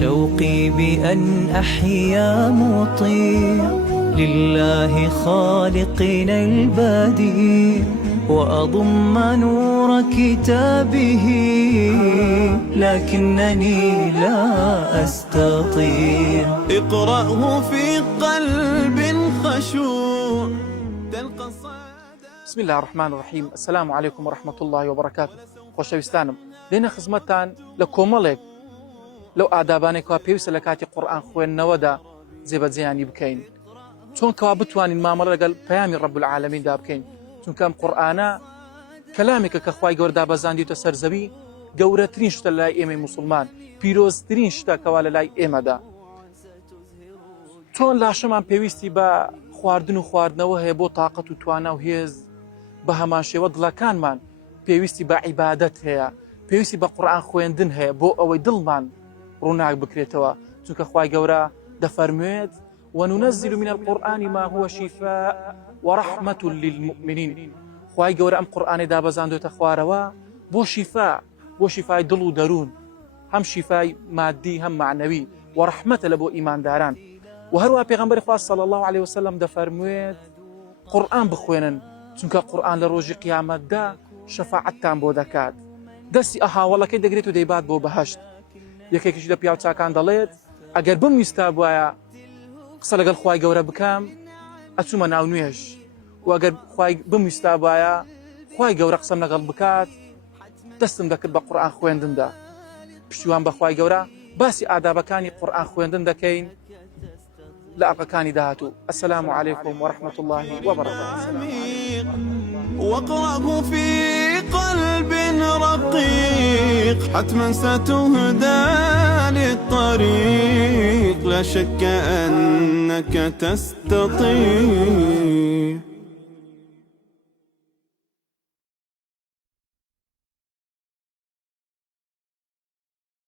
شوقي بأن أحيا مطيع لله خالقنا البديع وأضم نور كتابه لكنني لا أستطيع اقرأه في قلب خشوع تلقى بسم الله الرحمن الرحيم. السلام عليكم ورحمة الله وبركاته. خۆشەویستانم لێنە خزمەتتان لە کۆمەڵێک لەو ئادابانێک وا پێویستە لە کاتی قورئان خوێندنەوەدا جێبەجێیانی بکەین چۆن کەوا بتوانین مامەڵە لەگەڵ پەیامی ڕەب العالەمیندا بکەین، چونکە ئەم قورئانە کەلامێکە کە خوای گەورە دابەزاندیوتە سەر زەوی، گەورەترین شتە لای ئێمەی موسڵمان، پیرۆزترین شتە کەوا لە لای ئێمەدا. چۆن لاشەمان پێویستی بە خواردن و خواردنەوە هەیە بۆ تااقەت و توانە و هێز، بە هەمان شێوە دڵەکانمان پێویستی بە عیبادەت هەیە، پێویستی بە قورئان خوێندن هەیە بۆ ئەوەی دڵمان ڕووناک بکرێتەوە، چونکە خوای گەورە دەفەرموێت وننزل من القرآن ما هو شفاء ورحمة للمؤمنين. خوای گەورە ئەم قورئانەی دابەزاندوێتە خوارەوە بۆ شیفا، بۆ شیفای دڵ و دەروون، هەم شیفای مادی هەم معنەوی، و ڕەحمەتە لە بۆ ئیمانداران. و هەروە پێغەمبەری خوا صلی الله عليه وسلم دەفەرموێت قورئان بخوێنن، چونکە قورئان لە ڕۆژی قیامەتدا شەفاعەتتان بۆ دەکات، دەستی ئەهاوڵەکەی دەگرێت و دەیبات بۆ بەهەشت. یەکێکیش لە پیاوچاکان دەڵێت ئەگەر بمویستا بواە قسە لەگەڵ خوای گەورە بکەم ئەچوومە ناو نوێژ، و ئەگەر بمویستا بواە خوای گەورە قسەم لەگەڵ بکات دەستم دەکرد بە قورئان خوێندندا. پشتیوان بە خوای گەورە باسی ئادابەکانی قورئان خوێندن دەکەین لە ئەڵقەکانی داهاتوو. السلام عليكم ورحمة الله وبركاته. واقرأه في قلب رقيق حتما ستهدى للطريق، لا شك أنك تستطيع.